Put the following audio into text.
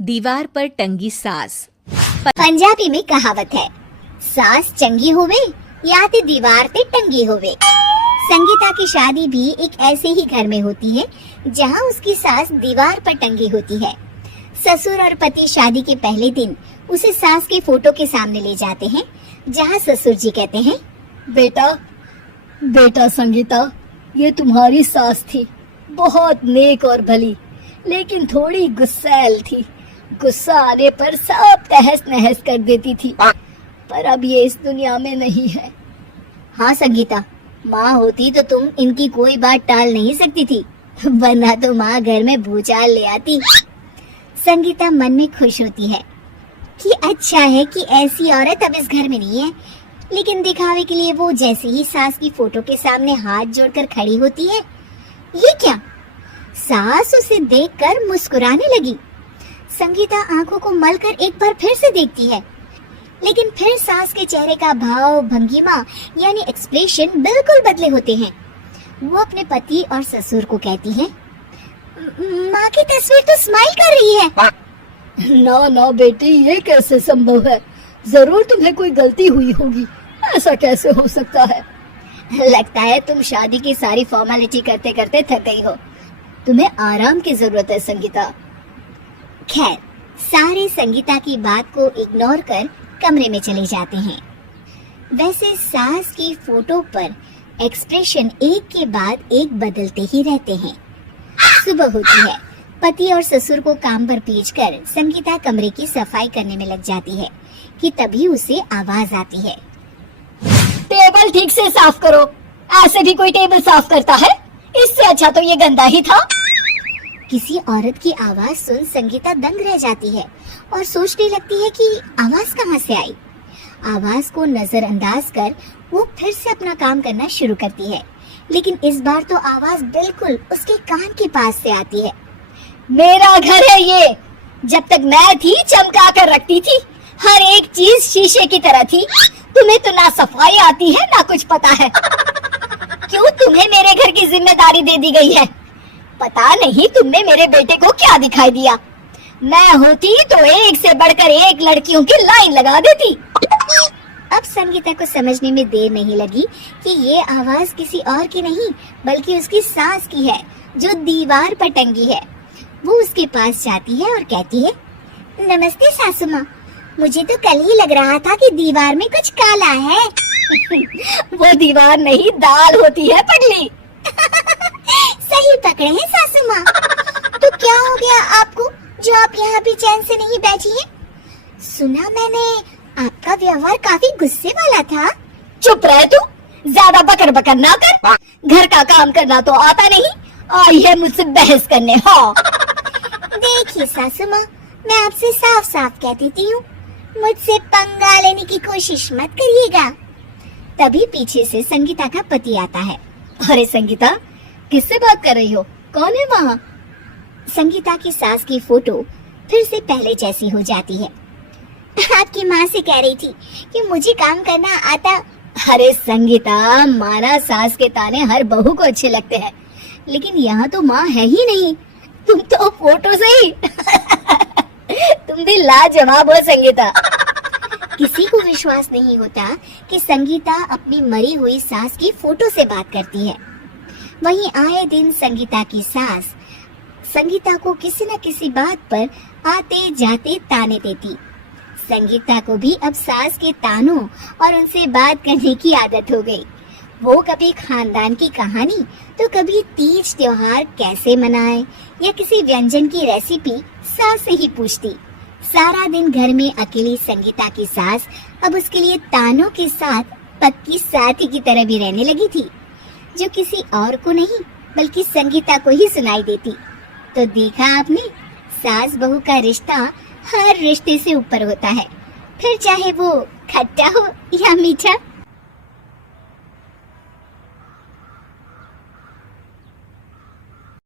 दीवार पर टंगी सास। पंजाबी में कहावत है, सास चंगी होवे या ते दीवार ते टंगी होवे। संगीता की शादी भी एक ऐसे ही घर में होती है जहां उसकी सास दीवार पर टंगी होती है। ससुर और पति शादी के पहले दिन उसे सास के फोटो के सामने ले जाते हैं, जहां ससुर जी कहते हैं, बेटा संगीता, ये तुम्हारी सास थी, बहुत नेक और भली, लेकिन थोड़ी गुस्सैल थी। गुस्सा आने पर सब तहस नहस कर देती थी, पर अब ये इस दुनिया में नहीं है। हाँ संगीता, माँ होती तो तुम इनकी कोई बात टाल नहीं सकती थी, वरना तो माँ घर में भूचाल ले आती। संगीता मन में खुश होती है कि अच्छा है कि ऐसी औरत अब इस घर में नहीं है, लेकिन दिखावे के लिए वो जैसे ही सास की फोटो के सामने हाथ जोड़कर खड़ी होती है, ये क्या? सास उसे देखकर मुस्कुराने लगी। संगीता आंखों को मलकर एक बार फिर से देखती है, लेकिन फिर सास के चेहरे का भाव, भंगिमा यानी एक्सप्रेशन बिल्कुल बदले होते हैं। वो अपने पति और ससुर को कहती है, माँ की तस्वीर तो स्माइल कर रही है। ना बेटी, ये कैसे संभव है? जरूर तुम्हें कोई गलती हुई होगी, ऐसा कैसे हो सकता है? लगता है तुम शादी की सारी फॉर्मेलिटी करते करते थक गई हो, तुम्हें आराम की जरूरत है संगीता। खैर, सारे संगीता की बात को इग्नोर कर कमरे में चले जाते हैं। वैसे सास की फोटो पर एक्सप्रेशन एक के बाद एक बदलते ही रहते हैं। सुबह होती है, पति और ससुर को काम पर भेजकर संगीता कमरे की सफाई करने में लग जाती है कि तभी उसे आवाज आती है, टेबल ठीक से साफ करो। ऐसे भी कोई टेबल साफ करता है? इससे अच्छा तो ये गंदा ही था। किसी औरत की आवाज सुन संगीता दंग रह जाती है और सोचने लगती है कि आवाज कहाँ से आई। आवाज को नजरअंदाज कर वो फिर से अपना काम करना शुरू करती है, लेकिन इस बार तो आवाज बिल्कुल उसके कान के पास से आती है। मेरा घर है ये, जब तक मैं थी चमका कर रखती थी, हर एक चीज शीशे की तरह थी। तुम्हें तो ना सफाई आती है ना कुछ पता है। क्यों तुम्हें मेरे घर की जिम्मेदारी दे दी गई है? पता नहीं तुमने मेरे बेटे को क्या दिखाई दिया। मैं होती तो एक से बढ़कर एक लड़कियों की लाइन लगा देती। अब संगीता को समझने में देर नहीं लगी कि ये आवाज किसी और की नहीं बल्कि उसकी सास की है, जो दीवार पर टंगी है। वो उसके पास जाती है और कहती है, नमस्ते सासू माँ, मुझे तो कल ही लग रहा था कि दीवार में कुछ काला है। वो दीवार नहीं, दाल होती है पगली। सही पकड़े हैं सासू माँ। तो क्या हो गया आपको जो आप यहाँ भी चैन से नहीं बैठी हैं? सुना मैंने आपका व्यवहार काफी गुस्से वाला था। चुप रह तू, ज्यादा बकर बकर ना कर। घर का काम करना तो आता नहीं, आई है मुझसे बहस करने। हाँ देखिए सासू माँ, मैं आपसे साफ साफ कह देती हूँ, मुझसे पंगा लेने की कोशिश मत करिएगा। तभी पीछे से संगीता का पति आता है। अरे संगीता, किससे बात कर रही हो? कौन है वहाँ? संगीता की सास की फोटो फिर से पहले जैसी हो जाती है। आपकी माँ से कह रही थी कि मुझे काम करना आता। अरे संगीता, माना सास के ताने हर बहू को अच्छे लगते हैं, लेकिन यहाँ तो माँ है ही नहीं, तुम तो फोटो से ही। तुम भी लाजवाब हो संगीता। किसी को विश्वास नहीं होता कि संगीता अपनी मरी हुई सास की फोटो से बात करती है। वहीं आए दिन संगीता की सास संगीता को किसी न किसी बात पर आते जाते ताने देती। संगीता को भी अब सास के तानों और उनसे बात करने की आदत हो गई। वो कभी खानदान की कहानी तो कभी तीज त्योहार कैसे मनाए या किसी व्यंजन की रेसिपी सास से ही पूछती। सारा दिन घर में अकेली संगीता की सास अब उसके लिए तानों के साथ पक्की साथी की तरह भी रहने लगी थी, जो किसी और को नहीं बल्कि संगीता को ही सुनाई देती। तो देखा आपने, सास बहू का रिश्ता हर रिश्ते से ऊपर होता है, फिर चाहे वो खट्टा हो या मीठा।